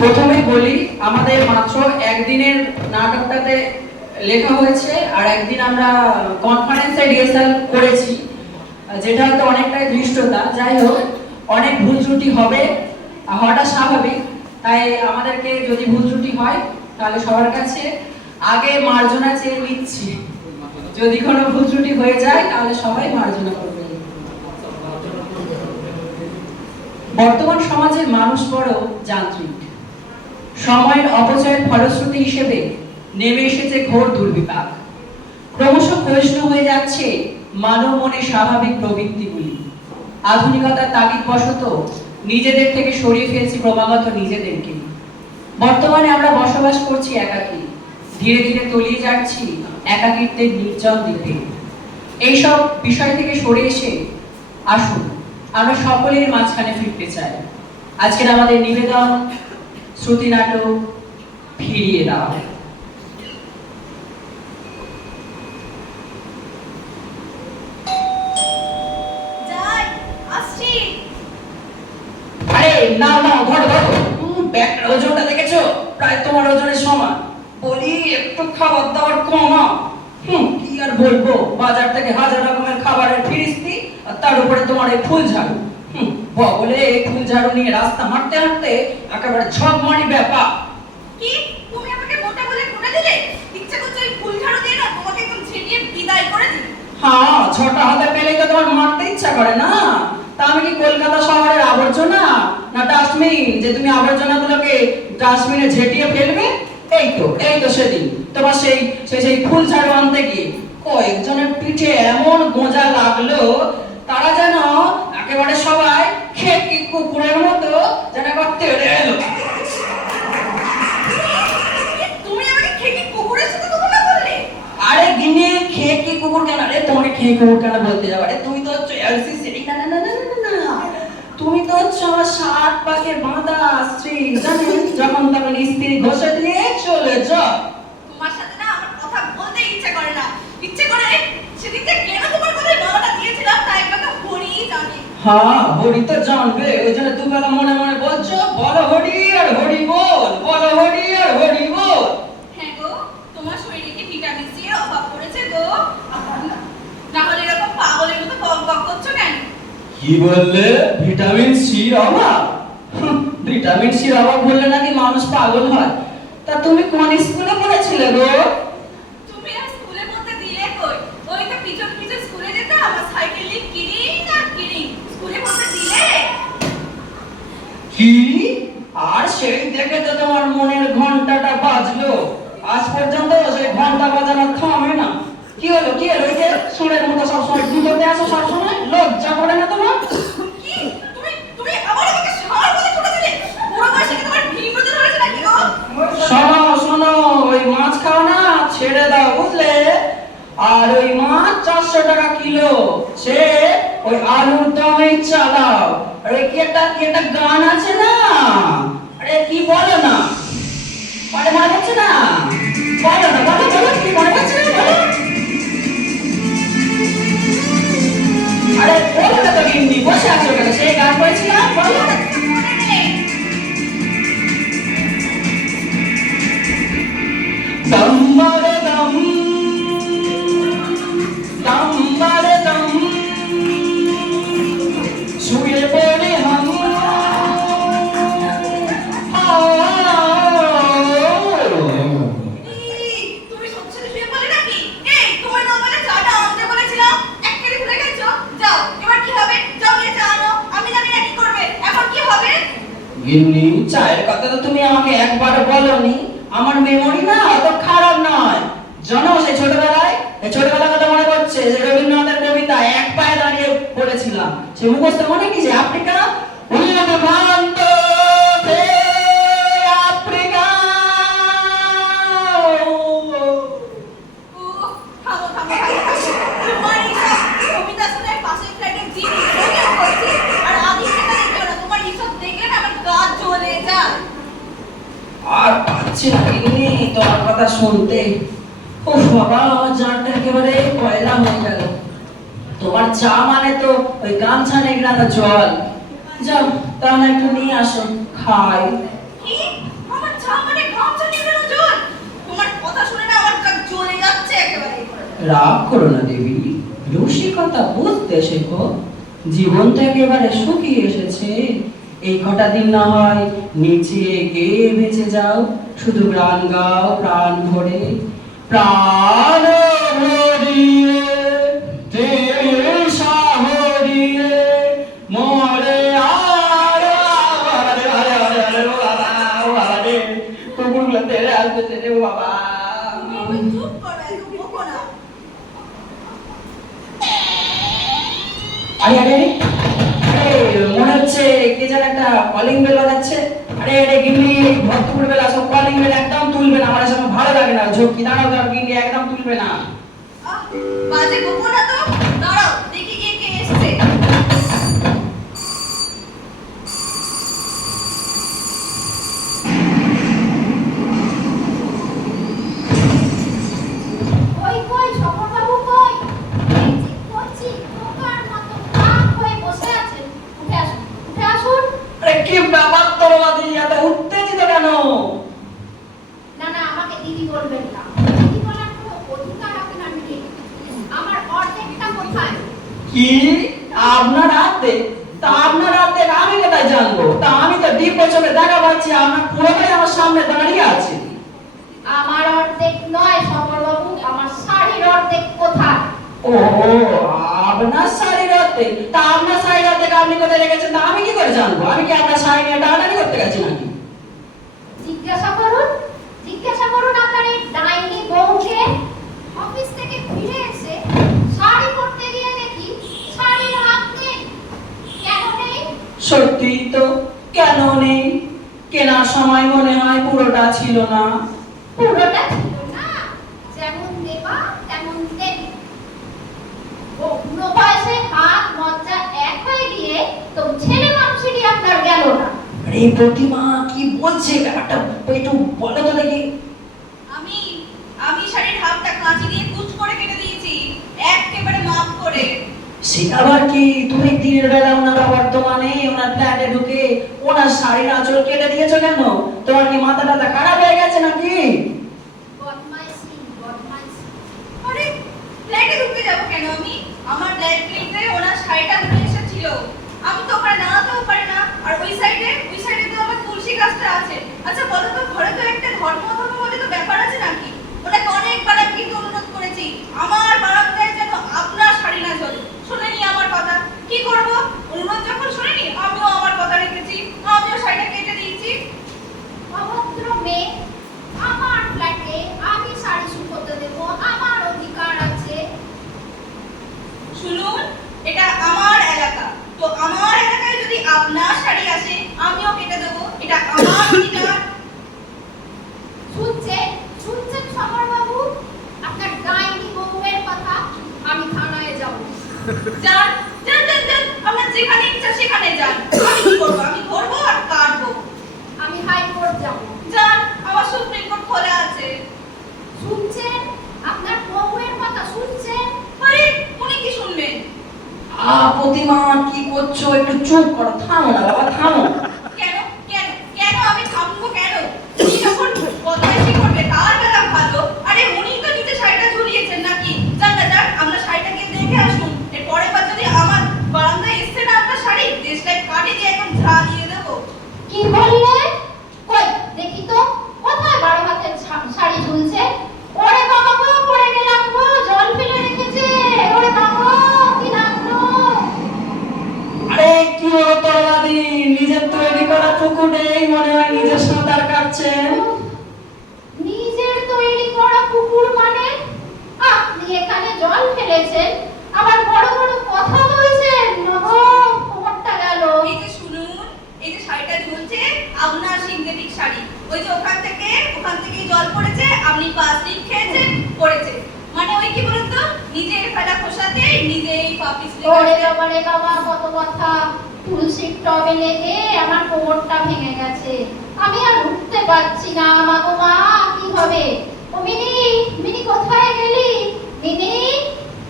প্রথমে বলি, আমাদের মাত্র একদিনের নাটকটাতে লেখা হয়েছে, আর একদিন আমরা কনফারেন্সে রিহার্সাল করেছি, যেটা হয়তো অনেকটাই ধৃষ্টতা। যাই হোক, অনেক ভুল ত্রুটি হবে, হওয়াটা স্বাভাবিক। তাই আমাদেরকে যদি ভুল ত্রুটি হয় তাহলে সবার কাছে আগে মার্জনা চেয়ে নিচ্ছি। যদি কোনো ভুল ত্রুটি হয়ে যায় তাহলে সবাই মার্জনা করবে। বর্তমান সমাজের মানুষ বড় যান্ত্রিক। সময়ের অপচয়ের ফলশ্রুতি হিসেবে নেমে এসেছে ঘোর দুর্বিপাক। ক্রমশ ক্ষয়িষ্ণু হয়ে যাচ্ছে মানব মনের স্বাভাবিক প্রবৃত্তিগুলি। আধুনিকতার তাগিদ বশত নিজেদের থেকে সরিয়ে ফেলছি ক্রমাগত নিজেদেরকে। বর্তমানে আমরা বসবাস করছি একাকী, ধীরে ধীরে তলিয়ে যাচ্ছি একাকিত্বের নির্জন দ্বীপে। এইসব বিষয় থেকে সরে এসে আসুন আমরা সকলের মাঝখানে ফিরতে চাই। আজকের আমাদের নিবেদন শ্রুতি নাটক ফিরিয়ে দাও। আরে না না, ধরো ধরো, ব্যাগটার ওজনটা দেখেছো? প্রায় তোমার ওজনের সমান। বলি একটু খাবার দাবার কমা। কি আর বলবো, বাজার থেকে হাজার রকমের খাবারের ফিরিস্তি, আর তার উপরে তোমার এই ফুল ঝাড়ু। বলে এই ফুল ঝাড়ু নিয়ে রাস্তা হাঁটতে হাঁটতে একেবারে ঝকমারি ব্যাপার। কি তুমি আমাকে মোটা বলে কোণে দিলে? ইচ্ছা করছে এই ফুল ঝাড়ু দিয়ে না তোমাকে একদম ঝেড়িয়ে বিদায় করে দিই। হ্যাঁ, ছোটা হাতে পেলেই তো তোমার মারতে ইচ্ছা করে না? তা আমি কি কলকাতা শহরের আবর্জনা না ডাস্টবিন যে তুমি আবর্জনাগুলোকে ডাস্টবিনে ঝেঁটিয়ে ফেলবে? এই তো সেদিন তোমার সেই সেই ফুল ঝাড়ু আনতে গিয়ে কয়েকজনের পিঠে এমন গোঁজা লাগলো, তারা যেন একেবারে সবাই খেকি কুকুরের মতো যেন করতে এলো। তুমি আমাকে খেকি কুকুরের সাথে তুলনা করলে? আরে গিনে খেকি কুকুর কেন রে? তোমাকে খেকি কুকুর কেন বলতে যাবো? আরে তুই তো হচ্ছে এলসিসি। না না না না না না, তুমি তো হচ্ছে আমার 7 পাকের বাঁধা স্ত্রী, জানেন? যখন তখন স্ত্রী ঘষে দিয়ে চলে যাও। তোমার সাথে না আমার কথা বলতে ইচ্ছে করে না। ইচ্ছে করে সেদিন যে কেন তোমার কথায় বাবাটা দিয়েছিলাম তা একমাত্র হরিই জানে। হ্যাঁ, হরি তো জানবে, ওই জন্য দুবেলা মনে মনে বলছো বলো হরি আর হরি বল, বলো হরি আর হরি বল। হ্যাঁ গো, তোমার শরীরে কি ভিটামিন সি এর অভাব পড়েছে গো? না হলে এরকম পাগলের মতো বকবক করছো কেন? কি বললে? ভিটামিন সি এর অভাব? ভিটামিন সি এর অভাব বললে নাকি মানুষ পাগল হয়? তা তুমি কোন স্কুলে পড়েছিলে গো? তুমি আর স্কুলের মধ্যে দিলে কই? ওই তো পিছন পিছন স্কুলে যেতে আমার সাইকেল নিয়ে কিরিং আর কিরিং স্কুলের মধ্যে দিলে। কি? আর সেই থেকে তো তোমার মনের ঘন্টাটা বাজলো, আজ পর্যন্ত সেই ঘন্টা বাজানো থামে না। কি হলো কি হলো? ওই যে সুরের মতো সবসময় ঘুরতে আসো, সবসময় লজ্জা করে না তোমার? কি তুমি তুমি আবার আমাকে সার বলে ছোট দিলে? পুরো বয়সে কি তোমার ভিড় প্রতি ধরেছে নাকি গো? শোনো শোনো, ওই মাছ খাও না, ছেড়ে দাও বুঝলে। আর ওই মাছ 400 টাকা কিলো, সে ওই আলুর দমেই চালাও। আরে কি একটা গান আছে না, আরে কি বলো না, মনে পড়ছে না? বলো না, বলো বলো, কি মনে পড়ছে না? বলো। আরে বলো না তো, গিন্নি বসে আছো কেন? সেই গান করেছিলাম, বলো। মনে নেই। দম মারে দম, দম মারে দম, শুয়ে পড়ে হাম। তুমি সত্যি সত্যি শুয়ে পড়লে নাকি? এই তোমার না বলে চাটা আনতে বলেছিলাম, একবারই ভুলে গেছো? যাও, এবার কি হবে? যাও গিয়ে চা আনো। আমি জানি না কি করবে। এখন কি হবে? গিন্নি, চায়ের কথা তো তুমি আমাকে একবার বলনি। আমার মেমোরি না অত খারাপ নয়, জানো? সেই ছোটবেলার কথা মনে পড়ছে, যে রবীন্দ্রনাথের কবিতা এক পায়ে দাঁড়িয়ে পড়েছিলাম, সে মুখস্থ মনে কি? যে আফ্রিকা উন্নত প্রান্ত তে আফ্রিকা। উহ, থামো থামো থামো থামো। তোমার এইসব কবিতা শোনার পাশের ফ্ল্যাটে জিনি ঢোকে করছে। আর আমি সেটা দেখিও না। তোমার এইসব দেখলে না আমার গা জ্বলে যায়। আর পাচ্ছি না গিন্নি তোমার কথা শুনতে। ও বাবা, আমার জানটা একেবারে কয়লা হয়ে গেল। তোমার চা মানে তো ওই গামছা নেই না, জল। যাও তাহলে একটু নিয়ে আসো, খাই। কি একেবারে রাগ করো না দেবী, রসিকতা বুঝতে শেখো। জীবন তো একেবারে শুকিয়ে এসেছে। এই কটা দিন না হয় নিচে গেয়ে বেঁচে যাও, শুধু গান গাও প্রাণ ভরে, প্রাণ ভরিয়ে তৃষা হরিয়ে মরে আর আরে আরে আরে আরে বাবা আরে কুকুরগুলো তেড়ে আসতেছে রে বাবা। তুমি চুপ করো, এত বকো না। আরে আরে আরে মনে হচ্ছে কে যেন একটা কলিং বেল বাজাচ্ছে। আরে আরে গিন্নি, ভরপুর বেলা সব কলিং বেল একদম তুলবে না, আমার সব ভালো লাগে না। ঝোঁকি দাঁড়াও দাঁড়াও গিন্নি, একদম তুলবে না। আহ, বাজে বকো না তো। দাঁড়াও, দেখি গিয়ে কে এসেছে। কই কই সফরবাবু কই? এই যে কচি পোকার মতো কাক হয়ে বসে আছেন। উঠে আসুন, উঠে আসুন। আরে কি ব্যাপার তরলাদি, এত উত্তেজিত কেন? না না, আমাকে দিদি বলবেন না। দিদি বলার কোনো অধিকার আপনার নেই। আমার অর্ধেকটা কোথায়? কি আপনার হাতে? তা আপনার হাতে আমি কোথায় জানবো? তা আমি তো ডিপ চোখে দেখা পাচ্ছি, আপনার পুরোটাই আমার সামনে দাঁড়িয়ে আছে। আমার অর্ধেক নয় সফরবাবু, আমার শাড়ির অর্ধেক কোথায়? ও আপনার শাড়ির অর্ধেক? তা আপনার শাড়ির অর্ধেক আপনি কোথায় রেখেছেন তা আমি কি করে জানবো? আমি কি আপনার শাড়ি নিয়ে টানাটানি করতে গেছি নাকি? জিজ্ঞাসা করুন আপনার এই ডাইনি বউকে। অফিস থেকে ফিরে এসে শাড়ি পরতে গিয়ে দেখি শাড়ির হাত নেই। কেন নেই? সত্যি তো, কেন নেই? কেনার সময় মনে হয় পুরোটা ছিল না। পুরোটা ছিল না, যেমন দেবা তেমন দেবী। বুড়ো বয়সে হাত মজ্জা এক হয়ে গিয়ে তো ছেলে মানুষেরই আপনার গেল না। আরে প্রতিমা কি বলছে ব্যাপারটা একটু বলো তো দেখি। আমি আমি শাড়ির হাতটা কাঁচি দিয়ে কুচ করে কেটে দিয়েছি, একেবারে মাপ করে। সে আবার কি? তুমি দিনের বেলা ওনারা বর্তমানে ওনার ফ্ল্যাটে ঢুকে ওনার শাড়ির আঁচল কেটে দিয়েছো কেন? তোমার কি মাথা টাথা খারাপ হয়ে গেছে নাকি? বদমাইশি বদমাইশি। আরে ফ্ল্যাটে ঢুকতে যাবো কেন আমি? আমার ফ্ল্যাট ক্লিনতে ওনার শাড়িটা ঘুরে এসেছিল। আমি তো ওখানে দাঁড়াতেও পারি না। আর ওই সাইডে তো আমার তুলসী গাছটা আছে। আচ্ছা বলো তো, ঘরে তো একটা ধর্ম বলে তো ব্যাপার আছে নাকি? ওনাকে অনেকবার আমি কিন্তু অনুরোধ করেছি আমার বারান্দায় যেন আপনার শাড়ি না ঝোলে। শুনেনি আমার কথা। কি করব? অনুরোধ যখন শুনেনি, আমিও আমার কথা রেখেছি, আমিও শাড়িটা কেটে দিয়েছি। অভদ্র মেয়ে, আমার ফ্ল্যাটে আমি শাড়ি শুকোতে দেব, আমার অধিকার আছে। শুনুন, এটা আমার এলাকা। তো আমার এলাকায় যদি আপনার শাড়ি আসে, আমিও কেটে দেবো। এটা আমার অধিকার। শুনছেন সমরবাবু? আপনার ডাইনি বউয়ের কথা। আমি থানায় যাব। যান যান যান যান, আপনার যেখানে ইচ্ছা সেখানে যান। আমি কি করবো? আমি ধরবো আর কাটবো। আমি হাইকোর্ট যাব। যান, আমার সুপ্রিম কোর্ট খোলা আছে। শুনছেন? আপনার বউয়ের কথা শুনছেন? আরে উনি কি শুনবেন? প্রতিমা কি করছো? একটু চুপ করো, থামো না বাবা, থামো। কেন কেন কেন আমি থামবো কেন? উনি যখন বদমাইশি করবে তার বেলা ভালো। আরে উনি তো নিজে শাড়িটা ঝুলিয়েছেন নাকি? যান না যান, আমরা শাড়িটা গিয়ে দেখে আসুন। এর পরের বার যদি আমার বারান্দায় এসছে না আপনার শাড়ি, দেশটায় কাটে দিয়ে একদম ঝা দিয়ে দেবো। কি বললে? কই দেখি তো, কোথায় বড় হাতের শাড়ি ঝুলছে? ওরে বাবা গো, পড়ে গেলাম গো, জল ফেলে রেখেছে। ওরে বাবা, কি লাগলো? আরে কি হলো তরলাদি, নিজের তৈরি করা পুকুর নেই মনে হয় নিজের সাঁতার কাটছেন। নিজের তৈরি করা পুকুর মানে? আপনি এখানে জল ফেলেছেন, আবার বড় বড় কথা বলছেন। নগো, খবরটা গেল। এই যে শুনুন, এই যে শাড়িটা ঝুলছে আপনার সিনথেটিক শাড়ি। ওই যে ওখান থেকেই জল পড়েছে, আপনি প্লাস্টিক খেয়েছেন, পড়েছে। মানে ওই কি বলুন তো, নিজের ফেলা খোসাতে নিজেই পাপিস ওরে বাবা রে বাবা, কত কথা। তুলসীর টবে লেগে আমার কোমরটা ভেঙে গেছে, আমি আর উঠতে পারছি না। মা গো মা, কি হবে? ও মিনি, মিনি কোথায় গেলি? মিনি,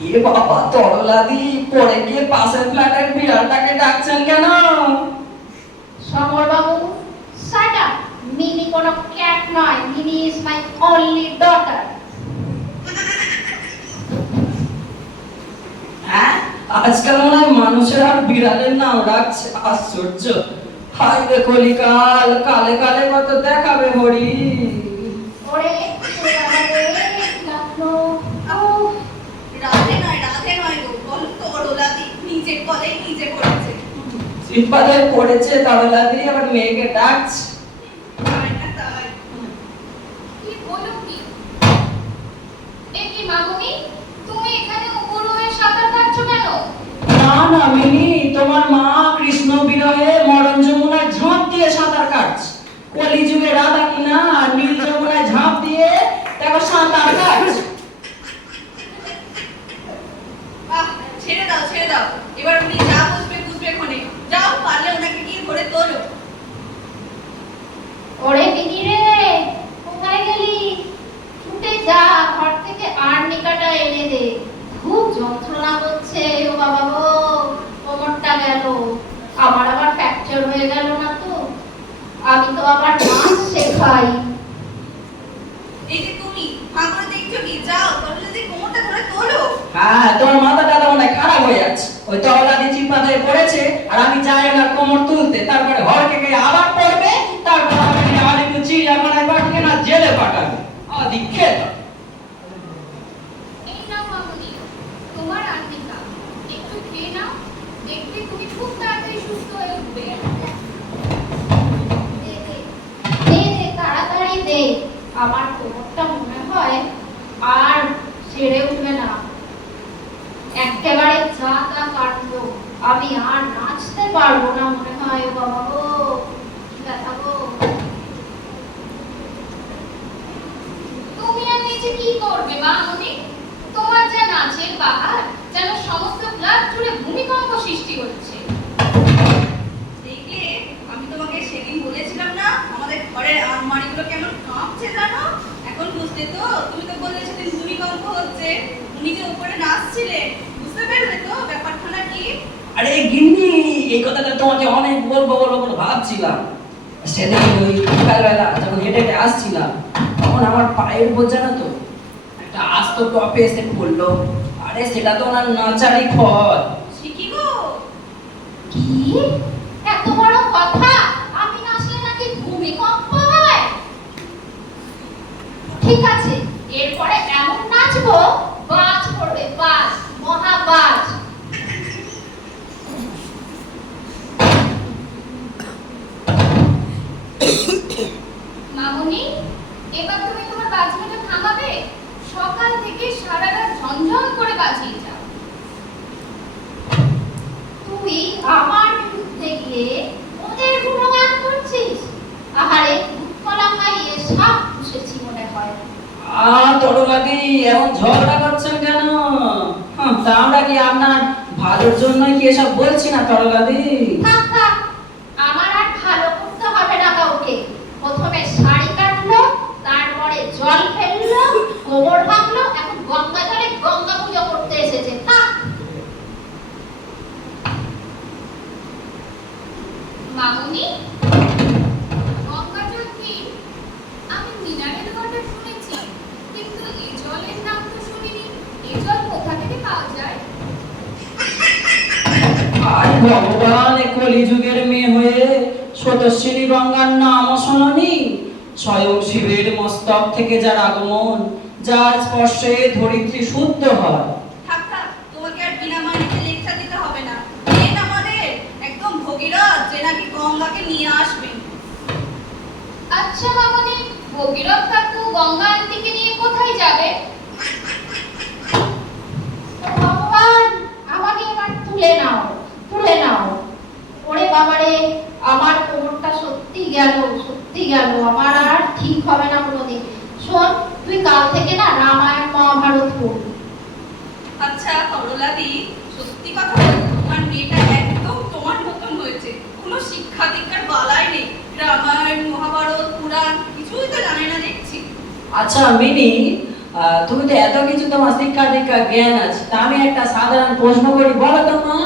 এ বাবা তরলাদি, পড়ে গিয়ে পাশের ফ্ল্যাটের বিড়ালটাকে ডাকছেন কেন? সমর বাবু, শাট আপ। মিনি কোনো ক্যাট নয়, mini is my only daughter. আজকাল মনে হয় মানুষের আর বিড়ালের নাম রাখছে, আশ্চর্য। হায় রে কলিকাল, কালে কালে কত দেখাবে হরি। ওরে বাবা রে, লাগলো। আউ, রাধে নয় গো, বলো তো ওলাদি নিজের কলেই নিজে পড়েছে। চিৎপাতে পড়েছে তরলা দিয়ে আবার মেয়েকে ডাকছে। তাই না তাই? কি বলো কি? এ কি মামুনি, তুমি এখানে উপুর হয়ে সাঁতার কাটছো কেন? না না মিনি, তোমার মা কৃষ্ণ বিরহে মরণ যমুনায় ঝাঁপ দিয়ে সাঁতার কাটছে। কলিযুগে রাধা কিনা নীল যমুনায় ঝাঁপ দিয়ে দেখো সাঁতার কাটছে। আহ, ছেড়ে দাও ছেড়ে দাও, এবার উনি যা বুঝবে বুঝবে ক্ষণে। যাও, পারলে ওনাকে গিয়ে ধরে তোলো। ওরে বিনি রে, কোথায় গেলি? ছুটে যা, ঘর থেকে আর্নিকাটা এনে দে। খুব যন্ত্রণা করছে ও বাবা গো, কোমরটা গেল। আমার আবার ফ্র্যাকচার হয়ে গেল না তো? আমি তো আবার নাচ শেখাই। এই যে তুমি ফাঁ করে দেখছো কি? যাও, তোমরা যদি কোমরটা ধরে তোলো। হ্যাঁ, তোমার মাথাটা তো মনে হয় খারাপ হয়ে যাচ্ছে। ওই তরলা দিয়ে চিৎপাতে পড়েছে আর আমি যাই ওনার কোমর তুলতে, তারপরে ঘরকে গিয়ে আবার পড়বে, তারপর আমি আলিপু চিড়িয়াখানায় পাঠিয়ে না জেলে পাঠাবে। আদিক্ষেত। এই নাও মামুনি, তোমার আর্নিকা। একটু খেয়ে নাও, দেখবে তুমি খুব তাড়াতাড়ি সুস্থ হয়ে উঠবে। দে দে, দে দে, তাড়াতাড়ি দে। আমার কোমরটা মনে হয় আর ছেড়ে উঠবে না। একেবারে যা তা কাটলো, আমি আর নাচতে পারবো না মনে হয়। ও বাবা গো, কি ব্যথা গো। তুমি আর নিচে কি করবে মামুনি? তোমার যা নাচের বাহার, যেন সমস্ত ক্লাব জুড়ে ভূমিকম্প সৃষ্টি হচ্ছে। দেখলে, আমি তোমাকে সেদিন বলেছিলাম না আমাদের ঘরের আলমারিগুলো কেমন কাঁপছে জানো? এখন বুঝতে তো? তুমি তো বললে সেদিন ভূমিকম্প হচ্ছে। উনি যে উপরে নাচছিলেন, বুঝতে পারলে তো ব্যাপারখানা কি? আরে গিন্নি, এই কথাটা তোমাকে অনেক বলবো বলবো বলে ভাবছিলাম। সেদিন ওই সকালবেলা যখন হেঁটে হেঁটে আসছিলাম, তখন আমার পায়ের উপর জানো তো একটা আস্ত টপে এসে পড়লো। আরে সেটা তো ওনার নাচারই ফল। সে কি গো? কি এত বড় কথা? আমি নাচলে নাকি ভূমিকম্প হয়? ঠিক আছে, এরপরে এমন নাচবো, বাজ পড়বে, বাজ, মহাবাজ। মামুনি, এবার তুমি তোমার বাজনাটা থামাবে? সকাল থেকে সারা রাত ঝনঝন করে বাজিয়ে যাও। তুই আমার বিরুদ্ধে গিয়ে ওদের গুণগান করছিস? আহারে, দুধকলা খাইয়ে সাপ পুষেছি মনে হয়। তরলাদি এমন ঝগড়া করছেন কেন? তা আমরা কি আপনার ভালোর জন্যই কি এসব বলছি না তরলাদি? থাক থাক, আমার আর ভালো করতে হবে না কাউকে। প্রথমে শাড়ি কাটলো, তারপরে জল ফেললো, গোবর ভাঙলো, এখন গঙ্গা জলে গঙ্গা পুজো করতে এসেছে। থাক। মামুনি, গঙ্গাজল কি? আমি মিনারেল ওয়াটার শুনেছি, কিন্তু এ জলের নাম তো শুনিনি। এ জল কোথা থেকে পাওয়া যায়? আরে ভগবান, এ কলিযুগের মেয়ে হয়ে স্বতস্বিনী গঙ্গার নামও শোনি? স্বয়ং শিবের মস্তক থেকে যার আগমন, যার স্পর্শে ধরিত্রী শুদ্ধ হয়। থাক থাক, তোমাকে আর বিনা মানিতে লেকচার দিতে হবে না। মেন আমাদের একদম ভগীরথ, যে নাকি গঙ্গাকে নিয়ে আসবেন। আচ্ছা মামুনি, ভগীরথ কাকু গঙ্গা আন্টিকে নিয়ে কোথায় যাবে? ও ভগবান, আমাকে এবার তুলে নাও, তুলে নাও। ওরে বাবারে, আমার কোমরটা সত্যি গেল, সত্যি গেল। আমার আর ঠিক হবে না কোনোদিন। শোন, তুই কাল থেকে না রামায়ণ মহাভারত পড়বি। আচ্ছা তরলাদি, সত্যি কথা বলতে তোমার মেয়েটা একদম তোমার মতন হয়েছে। কোনো শিক্ষা দীক্ষার বালাই নেই। রামায়ণ মহাভারত পুরাণ কিছুই তো জানে না দেখছি। আচ্ছা মিনি, তুমি তো এত কিছু তোমার শিক্ষা দীক্ষা জ্ঞান আছে, তা আমি একটা সাধারণ প্রশ্ন করি, বলো তো মা,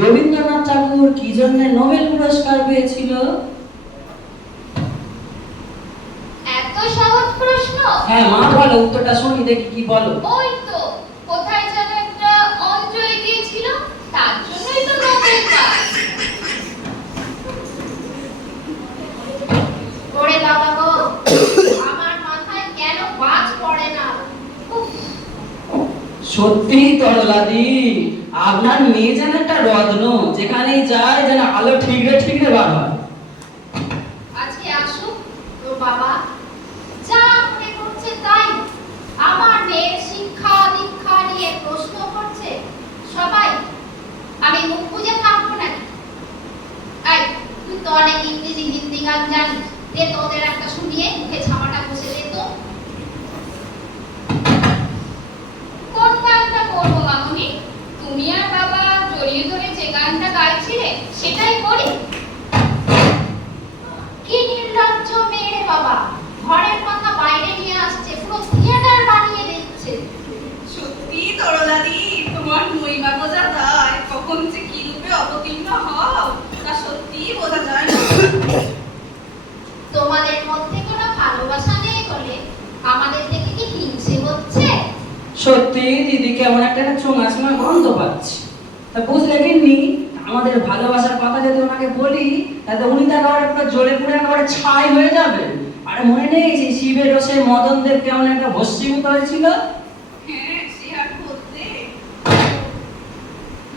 রবীন্দ্রনাথ ঠাকুর কি জন্য নোবেল পুরস্কার পেয়েছিল? এত সহজ প্রশ্ন? হ্যাঁ মা, বলো উত্তরটা শুনি দেখি, কি বলো? ওই তো, কোথায় যেন একটা অঞ্জলি দিয়েছিল, সত্যি তরলাদি, আপনার মেয়ে যেন একটা রত্ন, যেখানেই যায় যেন আলো ঠিকরে ঠিকরে বার হয়। আজকে আসুক তোর বাবা, যা মনে করছে তাই। আমার মেয়ের শিক্ষা দীক্ষা নিয়ে প্রশ্ন করছে সবাই, আমি মুখ বুঝে থাকবো নাকি? এই, তুই তো অনেক ইংরেজি হিন্দি গান জানিস, দে তোদের একটা শুনিয়ে মুখে ছামাটা বসে দে তো। কোন গানটা করবো মামুনি? তুমি আর বাবা জড়িয়ে ধরে যে গানটা গাইছিলে সেটাই করি। কি নির্লজ্জ মেয়ে রে বাবা, ঘরের কথা বাইরে নিয়ে আসছে, পুরো থিয়েটার বানিয়ে দিচ্ছে। সত্যি তরলাদি, তোমার মহিমা বোঝা যায়, কখন যে কি রূপে অবতীর্ণ হও তা সত্যি বোঝা যায় না। তোমাদের মধ্যে কোনো ভালোবাসা নেই বলে আমাদের থেকে কি হিংসে হচ্ছে? সত্যি দিদি কেমন একটা চোঙা চোঙা গন্ধ পাচ্ছি। তা বুঝলে গিন্নি, আমাদের ভালোবাসার কথা যদি ওনাকে বলি, তাহলে উনি তো একেবারে পুরো জ্বলে পুড়ে একেবারে ছাই হয়ে যাবেন। আরে মনে নেই যে শিবের রসে মদনদেব কেমন একটা ভস্মীভূত হয়েছিল? হ্যাঁ, সে আর বলতে।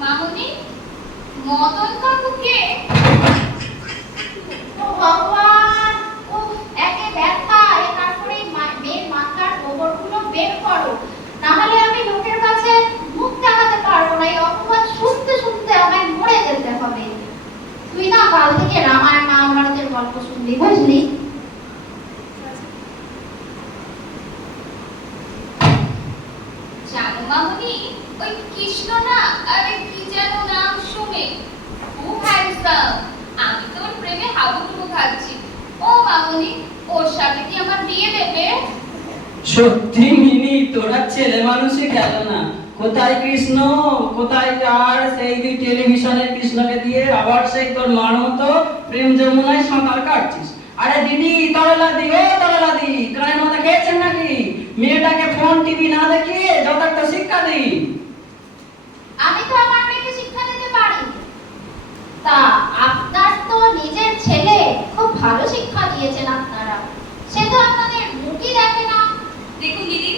মামুনি, মদন কাকু কে? ও ভগবান, ও একে ব্যথা, এ তারপরে মেয়ের মাথার গোবরগুলো বের করো, না হলে আমি লোকের কাছে মুখ দেখাতে পারবো না। এই অপবাদ শুনতে শুনতে আমায় মরে যেতে হবে। তুই না কাল থেকে রামায়ণ মহাভারতের গল্প শুনবি, বুঝলি? জানো মামুনি, ওই কৃষ্ণ না, আরে কি যেন নাম শুনে, খুব হ্যান্ডসাম। আমি তো ওর প্রেমে হাবুডুবু খাচ্ছি। ও মামুনি, ওর সাথে কি আমার বিয়ে দেবে? সত্যি মিনি, তোরা ছেলে মানুষই গেল না। কোথায় কৃষ্ণ, কোথায় কার সেই তুই টেলিভিশনের কৃষ্ণকে দিয়ে আবার সেই তোর মার মতো প্রেম যমুনায় সাঁতার কাটছিস। আরে দিদি তরলাদি, ও তরলাদি, কানের মাথা খেয়েছেন নাকি? মেয়েটাকে ফোন টিভি না দেখিয়ে যথার্থ শিক্ষা দিই। আমি তো আমার মেয়েকে শিক্ষা দিতে পারি। তা আপনার তো নিজের ছেলে, খুব ভালো শিক্ষা দিয়েছেন আপনারা, সে তো আপনাদের মুখই দেখে না। দেখুন দিদি,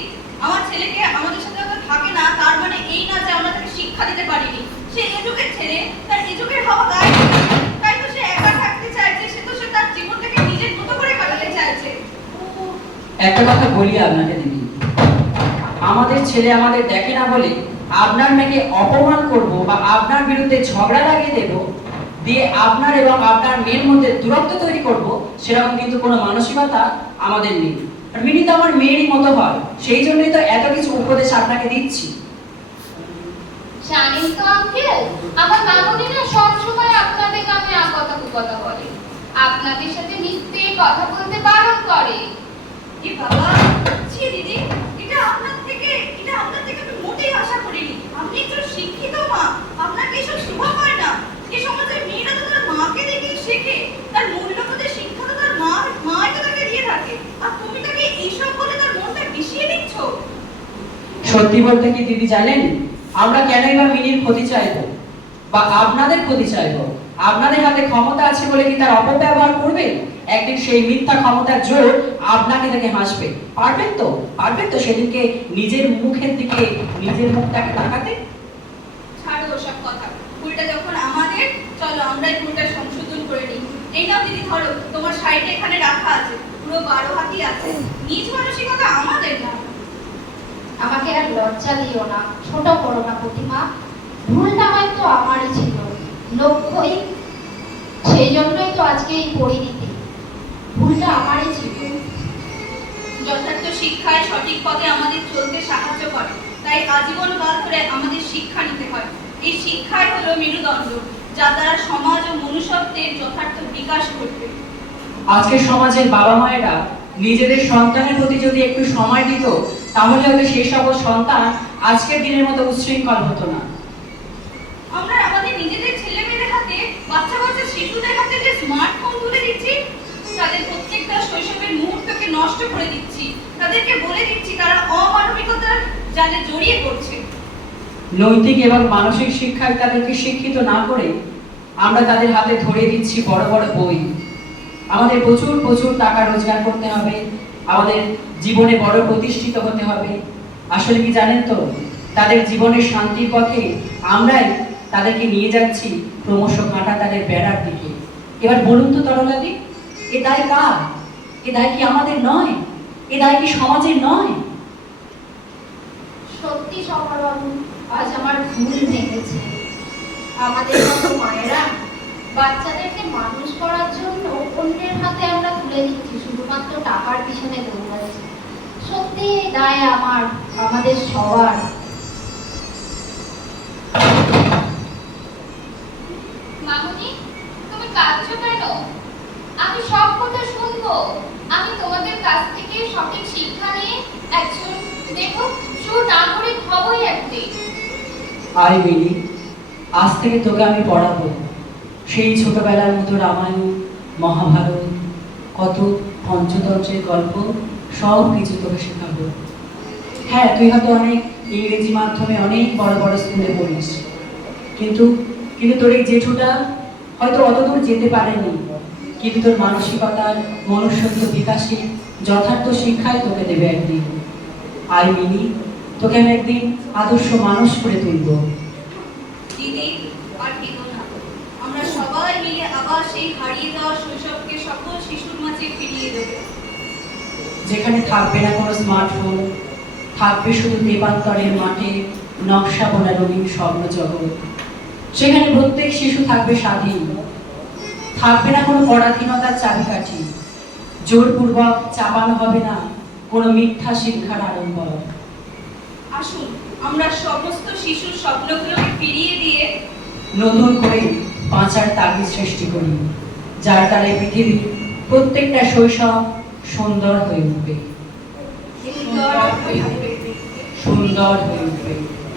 আমার ছেলেকে আমাদের সাথে হয়তো থাকে না, তার মানে এই না যে আমরা তাকে শিক্ষা দিতে পারিনি। সে এ যুগের ছেলে, তার এ যুগের হাওয়া গায়ে, তাই তো সে একা থাকতে চাইছে, সে তার জীবনটাকে নিজের মতো করে কাটাতে চাইছে। একটা কথা বলি আপনাকে দিদি, আমাদের ছেলে আমাদের দেখে না বলে আপনার মেয়েকে অপমান করব বা আপনার বিরুদ্ধে ঝগড়া লাগিয়ে দেব, দিয়ে আপনার এবং আপনার মেয়ের মধ্যে দূরত্ব তৈরি করব, সেরকম কিন্তু কোনো মানসিকতা আমাদের নেই। আর মিনি তো আমার মেয়েরই মতো হয়, সেই জন্যই তো এত কিছু উপদেশ আপনাকে দিচ্ছি। জানেন তো আঙ্কেল, আমার মামুনি না সবসময় আপনাদের কানে আকথা কুকথা বলে, আপনাদের সাথে মিথ্যে কথা বলতে বারণ করে। এ বাবা, ছি দিদি, এটা আপনার থেকে আমি মোটেই আশা করিনি। আপনি একজন শিক্ষিত মা, আপনাকে এসব শোভা পায় না। এই সমাজের মেয়েরা তো তার মাকে দেখেই শেখে, তার মূল্যবোধের শিক্ষা তো তার মাই তো তাকে দিয়ে থাকে, আর তুমি তাকে এইসব বলে তার মনটা বিষিয়ে দিচ্ছ। সত্যি বলতে কি দিদি জানেন, আমরা কেনই বা মিনির ক্ষতি চাইবো বা আপনাদের ক্ষতি চাইবো? আপনাদের হাতে ক্ষমতা আছে বলে কি তার অপব্যবহার করবেন? একদিন সেই মিথ্যা ক্ষমতার জোর আপনাকে দেখে হাসবে। পারবেন তো? পারবেন তো সেদিনকে নিজের মুখের দিকে নিজের মুখটাকে তাকাতে? ছাড়ো ওসব কথা, ভুলটা যখন আমাদের, চলো আমরাই ভুলটা সংশোধন করে নিই। এই নাও দিদি, ধরো তোমার শাড়িটা এখানে রাখা আছে, পুরো 12 হাতই আছে। নিজ মানসিকতা আমাদের না। আমাকে আর লজ্জা দিও না, ছোট করো না প্রতিমা। ভুলটা হয়তো আমারই ছিল, লক্ষ্যই, সেই জন্যই তো আজকে এই পরিণতি। ভুলটা আমারই ছিল। যথার্থ শিক্ষায় সঠিক পথে আমাদের চলতে সাহায্য করে, তাই আজীবন কাল ধরে আমাদের শিক্ষা নিতে হয়। এই শিক্ষাই হলো মেরুদণ্ড, যা দ্বারা সমাজ ও মনুষ্যত্বের যথার্থ বিকাশ ঘটবে। আজকের সমাজের বাবা মায়েরা নিজেদের সন্তানের প্রতি যদি একটু সময় দিত, তাহলে হয়তো সেই সকল সন্তান আজকের দিনের মতো উচ্ছৃঙ্খল হতো না। আমরা আমাদের নিজেদের ছেলে মেয়েদের হাতে, বাচ্চা বাচ্চা শিশুদের হাতে যে স্মার্টফোন তুলে দিচ্ছি, তাদের প্রত্যেকটা শৈশবের মুহূর্তকে নষ্ট করে দিচ্ছি। তাদেরকে বলে দিচ্ছি তারা অমানবিকতার জালে জড়িয়ে পড়ছে। নৈতিক এবং মানসিক শিক্ষায় তাদেরকে শিক্ষিত না করে আমরা তাদের হাতে ধরে দিচ্ছি বড় বড় বই। আমাদের প্রচুর প্রচুর টাকা রোজগার করতে হবে, আমাদের জীবনে বড় প্রতিষ্ঠিত হতে হবে। আসলে কি জানেন তো, তাদের জীবনের শান্তির পথে আমরাই তাদেরকে নিয়ে যাচ্ছি ক্রমশ কাঁটা তাদের বেড়ার দিকে। এবার বলুন তো তরলাদি, এ দায় কার? এ দায় কি আমাদের নয়? এ দায় কি সমাজের নয়? সত্যি সফলবাবু, আজ আমার ভুল ভেঙেছে। আমাদের মতো মায়েরা বাচ্চাদেরকে মানুষ করার জন্য অন্যের হাতে আমরা তুলে দিচ্ছি, শুধুমাত্র টাকার পিছনে দৌড়াচ্ছি। সত্যি এই দায় আমাদের সবার। মামুনি, তুমি কাঁদছো কেন? আমি সব কথা শুনবো। আমি তোমাদের কাছ থেকে সঠিক শিক্ষা নিয়ে একজন দেখো সুনাগরিক হবই একদিন। আয় বেলি, আজ থেকে তোকে আমি পড়াবো সেই ছোটবেলার মতো রামায়ণ, মহাভারত, কত পঞ্চতন্ত্রের গল্প, সব কিছু তোকে শেখাবো। হ্যাঁ, তুই হয়তো অনেক ইংরেজি মাধ্যমে অনেক বড় বড় স্কুলে পড়িস, কিন্তু কিন্তু তোর এই জেঠুটা হয়তো অতদূর যেতে পারেনি, কিন্তু তোর মানসিকতার মনুষ্যত্ব বিকাশে যথার্থ শিক্ষাই তোকে দেবে একদিন। আয় মিনি, তোকে আমি একদিন আদর্শ মানুষ করে তুলবো। দিদি, আর কেঁদো না। আমরা সবাই মিলে আবার সেই হারিয়ে যাওয়া শৈশবকে সকল শিশুর মাঝে ফিরিয়ে দেবো। যেখানে থাকবে না কোনো স্মার্টফোন, থাকবে শুধু দেবান্তরের মাঠে নকশা বোনা রঙিন স্বপ্ন জগৎ। সেখানে প্রত্যেক শিশু থাকবে স্বাধীন, থাকবে না কোনো পরাধীনতার চাবিকাঠি, জোরপূর্বক চাপানো হবে না কোনো মিথ্যা শিক্ষার আড়ম্বর। আসুন আমরা সমস্ত শিশুর স্বপ্নগুলোকে ফিরিয়ে দিয়ে নতুন করে বাঁচার তাগিদ সৃষ্টি করি, যার দ্বারা পৃথিবীর প্রত্যেকটা শৈশব সুন্দর হয়ে উঠবে, সুন্দর হয়ে উঠবে। সুন্দর হয়ে উঠবে,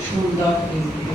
সুন্দর হয়ে উঠবে।